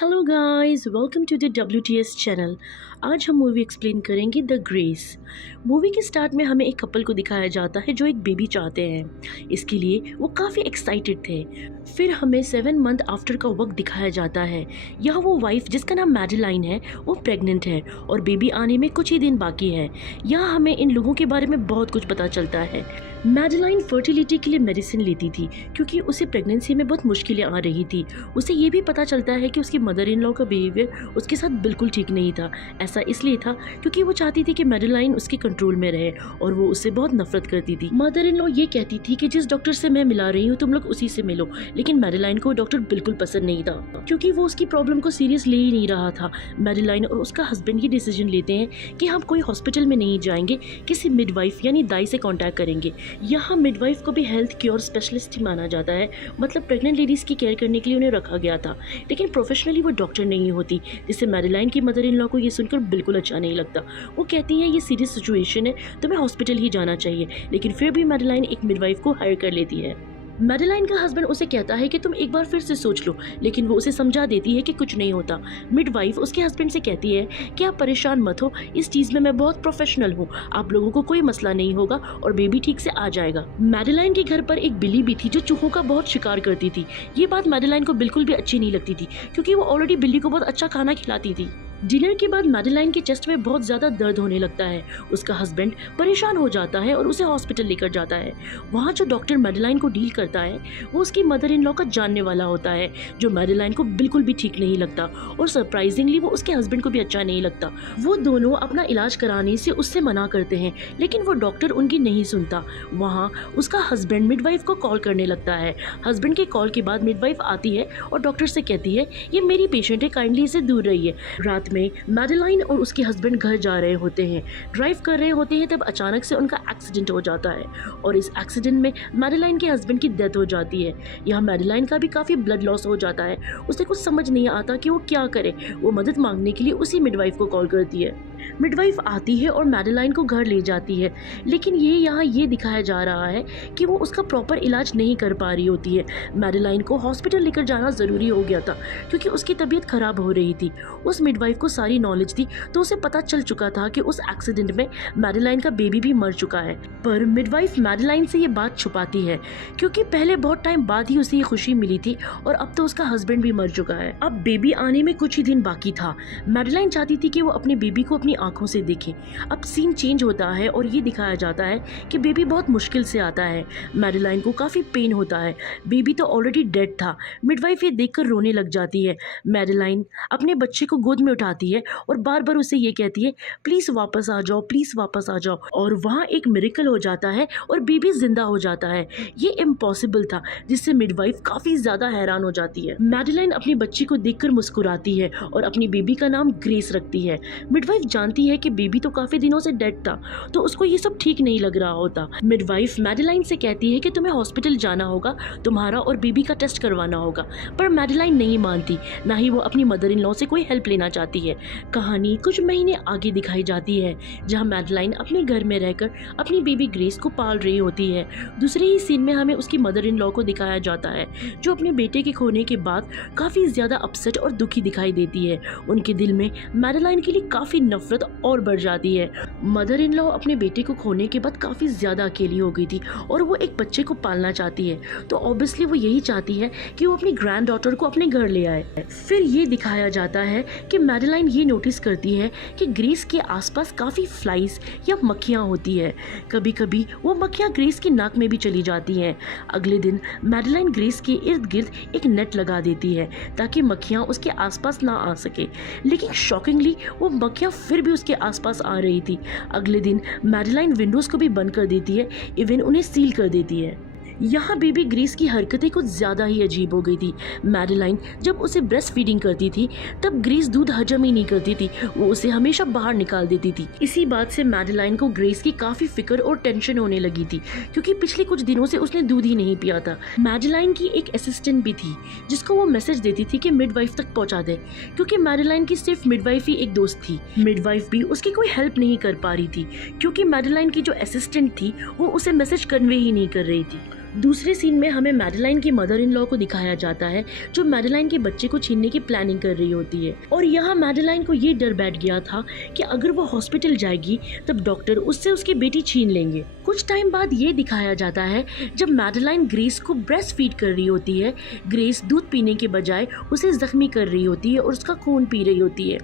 Hello guys, welcome to the WTS channel. आज हम movie explain करेंगे द ग्रेस। मूवी के स्टार्ट में हमें एक कपल को दिखाया जाता है जो एक बेबी चाहते हैं। इसके लिए वो काफ़ी एक्साइटेड थे। फिर हमें 7 मंथ आफ्टर का वक्त दिखाया जाता है। यहाँ वो वाइफ जिसका नाम मैडेलाइन है वो प्रेग्नेंट है और बेबी आने में कुछ ही दिन बाकी है। यहाँ हमें इन लोगों के बारे में बहुत कुछ पता चलता है। मैडेलाइन फर्टिलिटी के लिए मेडिसिन लेती थी क्योंकि उसे प्रेगनेंसी में बहुत मुश्किलें आ रही थी। उसे ये भी पता चलता है कि उसकी मदर इन लॉ का बिहेवियर उसके साथ बिल्कुल ठीक नहीं था। ऐसा इसलिए था क्योंकि वो चाहती थी कि मैडेलाइन उसके कंट्रोल में रहे और वो उससे बहुत नफरत करती थी। मदर इन लॉ ये कहती थी कि जिस डॉक्टर से मैं मिला रही हूँ तुम लोग उसी से मिलो, लेकिन मैडेलाइन को डॉक्टर बिल्कुल पसंद नहीं था क्योंकि वो उसकी प्रॉब्लम को सीरियस ले ही नहीं रहा था। मैडेलाइन और उसका हस्बैंड ये डिसीजन लेते हैं कि हम कोई हॉस्पिटल में नहीं जाएंगे, किसी मिडवाइफ यानी दाई से कॉन्टैक्ट करेंगे। यहाँ मिडवाइफ को भी हेल्थ क्योर स्पेशलिस्ट ही माना जाता है, मतलब प्रेग्नेंट लेडीज़ की केयर करने के लिए उन्हें रखा गया था, लेकिन प्रोफेशनली वो डॉक्टर नहीं होती, जिससे मैडेलाइन की मदर इन लॉ को ये सुनकर बिल्कुल अच्छा नहीं लगता। वो कहती हैं ये सीरियस सिचुएशन है, तुम्हें हॉस्पिटल ही जाना चाहिए, लेकिन फिर भी मैडेलाइन एक मिडवाइफ को हायर कर लेती है। मैडेलाइन का हस्बैंड उसे कहता है कि तुम एक बार फिर से सोच लो, लेकिन वो उसे समझा देती है कि कुछ नहीं होता। मिडवाइफ उसके हस्बैंड से कहती है कि आप परेशान मत हो, इस चीज़ में मैं बहुत प्रोफेशनल हूँ, आप लोगों को कोई मसला नहीं होगा और बेबी ठीक से आ जाएगा। मैडेलाइन के घर पर एक बिल्ली भी थी जो चूहों का बहुत शिकार करती थी। ये बात मैडेलाइन को बिल्कुल भी अच्छी नहीं लगती थी क्योंकि वो ऑलरेडी बिल्ली को बहुत अच्छा खाना खिलाती थी। डिनर के बाद मैडेलाइन के चेस्ट में बहुत ज़्यादा दर्द होने लगता है। उसका हस्बैंड परेशान हो जाता है और उसे हॉस्पिटल लेकर जाता है। वहाँ जो डॉक्टर मैडेलाइन को डील करता है वो उसकी मदर इन लॉ का जानने वाला होता है, जो मैडेलाइन को बिल्कुल भी ठीक नहीं लगता और सरप्राइजिंगली वो उसके हस्बैंड को भी अच्छा नहीं लगता। वो दोनों अपना इलाज कराने से उससे मना करते हैं, लेकिन वो डॉक्टर उनकी नहीं सुनता। वहाँ उसका हस्बैंड मिडवाइफ को कॉल करने लगता है। हस्बैंड के कॉल के बाद मिडवाइफ आती है और डॉक्टर से कहती है ये मेरी पेशेंट है, काइंडली इसे दूर रहिए। रात में मैडेलाइन और उसके हस्बैंड घर जा रहे होते हैं, ड्राइव कर रहे होते हैं, तब अचानक से उनका एक्सीडेंट हो जाता है और इस एक्सीडेंट में मैडेलाइन के हस्बैंड की डेथ हो जाती है। यहाँ मैडेलाइन का भी काफ़ी ब्लड लॉस हो जाता है। उसे कुछ समझ नहीं आता कि वो क्या करे। वो मदद मांगने के लिए उसी मिडवाइफ को कॉल करती है। मिडवाइफ आती है और मैडेलाइन को घर ले जाती है, लेकिन यहाँ ये दिखाया जा रहा है कि वो उसका प्रॉपर इलाज नहीं कर पा रही होती है। मैडेलाइन को हॉस्पिटल लेकर जाना ज़रूरी हो गया था क्योंकि उसकी तबीयत खराब हो रही थी। उस मिडवाइफ को सारी नॉलेज थी तो उसे पता चल चुका था कि उस एक्सीडेंट में मैडेलाइन का बेबी भी मर चुका है, पर मिडवाइफ मैडेलाइन से ये बात छुपाती है क्योंकि पहले बहुत टाइम बाद ही उसे ये खुशी मिली थी और अब तो उसका हस्बैंड भी मर चुका है। अब बेबी आने में कुछ ही दिन बाकी था। मैडेलाइन चाहती थी कि वो अपने बेबी को अपनी आंखों से देखे। अब सीन चेंज होता है और ये दिखाया जाता है कि बेबी बहुत मुश्किल से आता है। मैडेलाइन को काफ़ी पेन होता है, बेबी तो ऑलरेडी डेड था। मिडवाइफ ये देखकर रोने लग जाती है। मैडेलाइन अपने बच्चे को गोद में उठाती है और बार बार उसे ये कहती है प्लीज़ वापस आ जाओ, प्लीज़ वापस आ जाओ, और वहाँ एक मिरेकल हो जाता है और बेबी जिंदा हो जाता है। ये इम्पॉसिबल था, जिससे मिडवाइफ काफ़ी ज़्यादा हैरान हो जाती है। मैडेलाइन अपनी बच्ची को देखकर मुस्कुराती है और अपनी बेबी का नाम ग्रेस रखती है। मिडवाइफ जानती है कि बेबी तो काफ़ी दिनों से डेड था, तो उसको ये सब ठीक नहीं लग रहा होता। मिडवाइफ मैडेलाइन से कहती है कि तुम्हें हॉस्पिटल जाना होगा, तुम्हारा और बेबी का टेस्ट करवाना होगा, पर मैडेलाइन नहीं मानती, ना ही वो अपनी मदर इन लॉ से कोई हेल्प लेना चाहती है। कहानी कुछ महीने आगे दिखाई जाती है जहां मैडेलाइन अपने घर में रहकर अपनी बेबी ग्रेस को पाल रही होती है। दूसरे ही सीन में हमें उसकी मदर इन लॉ को दिखाया जाता है जो अपने बेटे के खोने के बाद काफ़ी ज़्यादा अपसेट और दुखी दिखाई देती है। उनके दिल में मैडेलाइन के लिए काफ़ी नफरत और बढ़ जाती है। मदर इन लॉ अपने बेटे को खोने के बाद काफ़ी ज़्यादा अकेली हो गई थी और वो एक बच्चे को पालना चाहती है, तो ऑब्वियसली वो यही चाहती है कि वो अपनी ग्रैंड डॉटर को अपने घर ले आए। फिर ये दिखाया जाता है कि मैडेलाइन ये नोटिस करती है कि ग्रेस के आसपास काफ़ी फ्लाइज या मक्खियाँ होती है। कभी कभी वो मक्खियाँ ग्रेस की नाक में भी चली जाती हैं। अगले दिन मैडेलाइन ग्रेस के इर्द गिर्द एक नेट लगा देती है ताकि मक्खियाँ उसके आसपास ना आ सके, लेकिन शॉकिंगली वो मक्खियाँ फिर भी उसके आसपास आ रही थी। अगले दिन मैडेलाइन विंडोज़ को भी बंद कर देती है, इवन उन्हें सील कर देती है। यहाँ बेबी ग्रेस की हरकतें कुछ ज़्यादा ही अजीब हो गई थी। मैडेलाइन जब उसे ब्रेस्ट फीडिंग करती थी तब ग्रेस दूध हजम ही नहीं करती थी, वो उसे हमेशा बाहर निकाल देती थी। इसी बात से मैडेलाइन को ग्रेस की काफ़ी फिक्र और टेंशन होने लगी थी क्योंकि पिछले कुछ दिनों से उसने दूध ही नहीं पिया था। मैडेलाइन की एक असिस्टेंट भी थी जिसको वो मैसेज देती थी कि मिडवाइफ तक पहुँचा दे, क्योंकि मैडेलाइन की सिर्फ मिडवाइफ ही एक दोस्त थी। मिडवाइफ भी उसकी कोई हेल्प नहीं कर पा रही थी क्योंकि मैडेलाइन की जो असिस्टेंट थी वो उसे मैसेज कन्वे ही नहीं कर रही थी। दूसरे सीन में हमें मैडेलाइन की मदर इन लॉ को दिखाया जाता है जो मैडेलाइन के बच्चे को छीनने की प्लानिंग कर रही होती है। और यहाँ मैडेलाइन को ये डर बैठ गया था कि अगर वो हॉस्पिटल जाएगी तब डॉक्टर उससे उसकी बेटी छीन लेंगे। कुछ टाइम बाद ये दिखाया जाता है जब मैडेलाइन ग्रेस को ब्रेस्ट फीड कर रही होती है। ग्रेस दूध पीने के बजाय उसे जख्मी कर रही होती है और उसका खून पी रही होती है।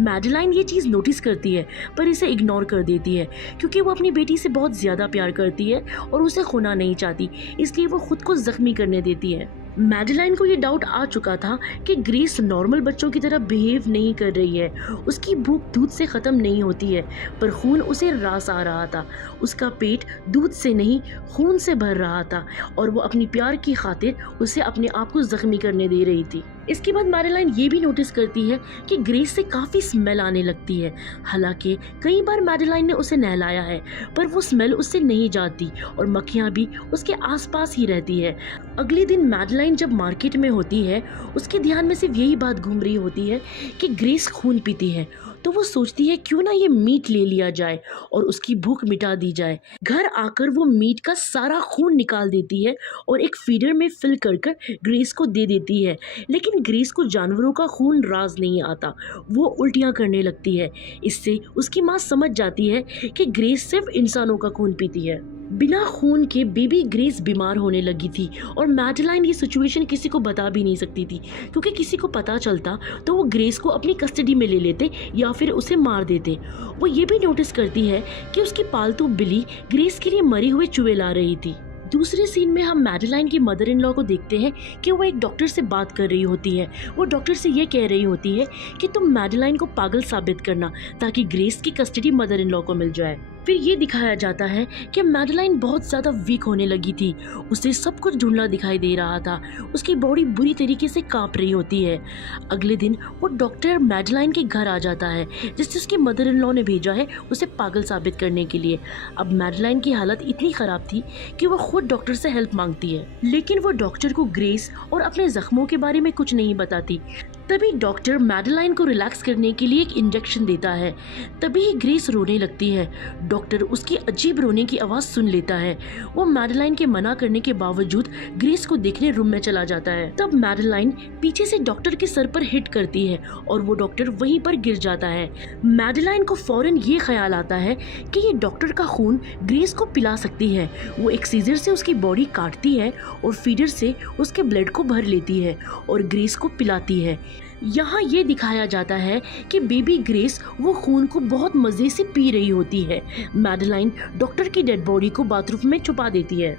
मैडेलाइन ये चीज़ नोटिस करती है पर इसे इग्नोर कर देती है क्योंकि वो अपनी बेटी से बहुत ज़्यादा प्यार करती है और उसे खोना नहीं चाहती, इसलिए वो खुद को जख्मी करने देती है। मैडेलाइन को ये डाउट आ चुका था कि ग्रेस नॉर्मल बच्चों की तरह बिहेव नहीं कर रही है। उसकी भूख दूध से ख़त्म नहीं होती है पर खून उसे रास आ रहा था। उसका पेट दूध से नहीं खून से भर रहा था और वो अपनी प्यार की खातिर उसे अपने आप को जख्मी करने दे रही थी। इसके बाद मैडेलाइन ये भी नोटिस करती है कि ग्रेस से काफ़ी स्मेल आने लगती है। हालांकि कई बार मैडेलाइन ने उसे नहलाया है पर वो स्मेल उससे नहीं जाती और मक्खियाँ भी उसके आसपास ही रहती है। अगले दिन मैडेलाइन जब मार्केट में होती है उसके ध्यान में सिर्फ यही बात घूम रही होती है कि ग्रेस खून पीती है, तो वो सोचती है क्यों ना ये मीट ले लिया जाए और उसकी भूख मिटा दी जाए। घर आकर वो मीट का सारा खून निकाल देती है और एक फीडर में फिल कर ग्रेस को दे देती है। लेकिन ग्रेस को जानवरों का खून राज नहीं आता, वो उल्टियाँ करने लगती है। इससे उसकी माँ समझ जाती है कि ग्रेस सिर्फ इंसानों का खून पीती है। बिना खून के बेबी ग्रेस बीमार होने लगी थी और मैडेलाइन ये सिचुएशन किसी को बता भी नहीं सकती थी क्योंकि किसी को पता चलता तो वो ग्रेस को अपनी कस्टडी में ले लेते या फिर उसे मार देते। वो ये भी नोटिस करती है कि उसकी पालतू बिल्ली ग्रेस के लिए मरे हुए चूहे ला रही थी। दूसरे सीन में हम मैडेलाइन की मदर इन लॉ को देखते हैं कि वो एक डॉक्टर से बात कर रही होती है। वो डॉक्टर से ये कह रही होती है कि तुम मैडेलाइन को पागल साबित करना ताकि ग्रेस की कस्टडी मदर इन लॉ को मिल जाए। फिर ये दिखाया जाता है कि मैडेलाइन बहुत ज़्यादा वीक होने लगी थी। उसे सब कुछ धुंधला दिखाई दे रहा था। उसकी बॉडी बुरी तरीके से कांप रही होती है। अगले दिन वो डॉक्टर मैडेलाइन के घर आ जाता है जिससे उसकी मदर इन लॉ ने भेजा है उसे पागल साबित करने के लिए। अब मैडेलाइन की हालत इतनी ख़राब थी कि वो खुद डॉक्टर से हेल्प मांगती है, लेकिन वो डॉक्टर को ग्रेस और अपने जख्मों के बारे में कुछ नहीं बताती। तभी डॉक्टर मैडेलाइन को रिलैक्स करने के लिए एक इंजेक्शन देता है। तभी ग्रेस रोने लगती है। डॉक्टर उसकी अजीब रोने की आवाज़ सुन लेता है। वो मैडेलाइन के मना करने के बावजूद ग्रेस को देखने रूम में चला जाता है। तब मैडेलाइन पीछे से डॉक्टर के सर पर हिट करती है और वो डॉक्टर वहीं पर गिर जाता है। मैडेलाइन को फौरन ये ख्याल आता है कि ये डॉक्टर का खून ग्रेस को पिला सकती है। वो एक सीजर से उसकी बॉडी काटती है और फीडर से उसके ब्लड को भर लेती है और ग्रेस को पिलाती है। यहाँ ये दिखाया जाता है कि बेबी ग्रेस वो खून को बहुत मज़े से पी रही होती है। मैडेलाइन डॉक्टर की डेड बॉडी को बाथरूम में छुपा देती है।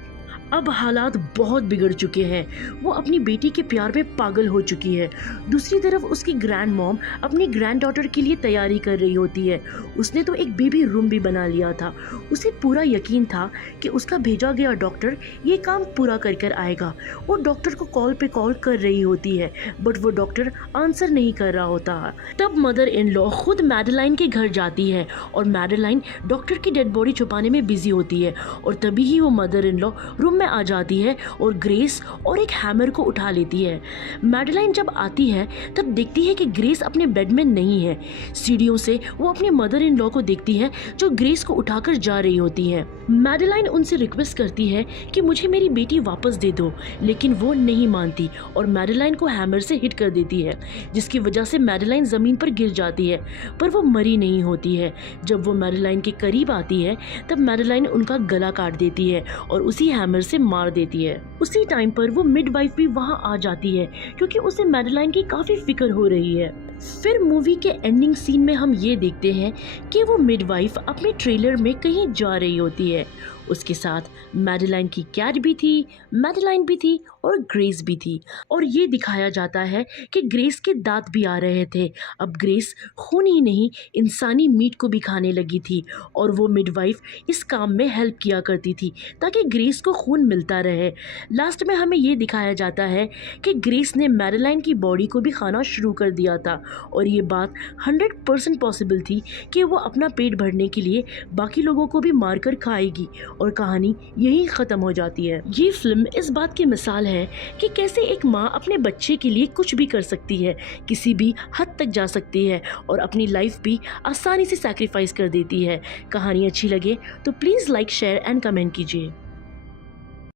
अब हालात बहुत बिगड़ चुके हैं। वो अपनी बेटी के प्यार पे पागल हो चुकी है। दूसरी तरफ उसकी ग्रैंड मॉम अपनी ग्रैंड डॉटर के लिए तैयारी कर रही होती है। उसने तो एक बेबी रूम भी बना लिया था। उसे पूरा यकीन था कि उसका भेजा गया डॉक्टर ये काम पूरा कर कर आएगा। वो डॉक्टर को कॉल पे कॉल कर रही होती है बट वो डॉक्टर आंसर नहीं कर रहा होता। तब मदर इन लॉ खुद मैडेलाइन के घर जाती है और मैडेलाइन डॉक्टर की डेड बॉडी छुपाने में बिजी होती है और तभी ही वो मदर इन लॉ रूम में आ जाती है और ग्रेस और एक हैमर को उठा लेती है। मैडेलाइन जब आती है तब देखती है कि ग्रेस अपने बेड में नहीं है। सीढ़ियों से वो अपनी मदर इन लॉ को देखती है जो ग्रेस को उठाकर जा रही होती है। मैडेलाइन उनसे रिक्वेस्ट करती है कि मुझे मेरी बेटी वापस दे दो, लेकिन वो नहीं मानती और मैडेलाइन को हैमर से हिट कर देती है जिसकी वजह से मैडेलाइन ज़मीन पर गिर जाती है पर वो मरी नहीं होती है। जब वो मैडेलाइन के करीब आती है तब मैडेलाइन उनका गला काट देती है और उसी हैमर से मार देती है। उसी टाइम पर वो मिडवाइफ भी वहां आ जाती है क्योंकि उसे मैडेलाइन की काफी फिक्र हो रही है। फिर मूवी के एंडिंग सीन में हम ये देखते हैं कि वो मिडवाइफ अपने ट्रेलर में कहीं जा रही होती है। उसके साथ मैडेलाइन की कैट भी थी, मैडेलाइन भी थी और ग्रेस भी थी और ये दिखाया जाता है कि ग्रेस के दांत भी आ रहे थे। अब ग्रेस खून ही नहीं इंसानी मीट को भी खाने लगी थी और वो मिडवाइफ इस काम में हेल्प किया करती थी ताकि ग्रेस को खून मिलता रहे। लास्ट में हमें ये दिखाया जाता है कि ग्रेस ने मैडेलाइन की बॉडी को भी खाना शुरू कर दिया था और ये बात 100% पॉसिबल थी कि वो अपना पेट भरने के लिए बाकी लोगों को भी मारकर खाएगी और कहानी यहीं ख़त्म हो जाती है। ये फिल्म इस बात की मिसाल है कि कैसे एक माँ अपने बच्चे के लिए कुछ भी कर सकती है, किसी भी हद तक जा सकती है और अपनी लाइफ भी आसानी से सैक्रिफाइस कर देती है। कहानी अच्छी लगे तो please like, share and comment कीजिए।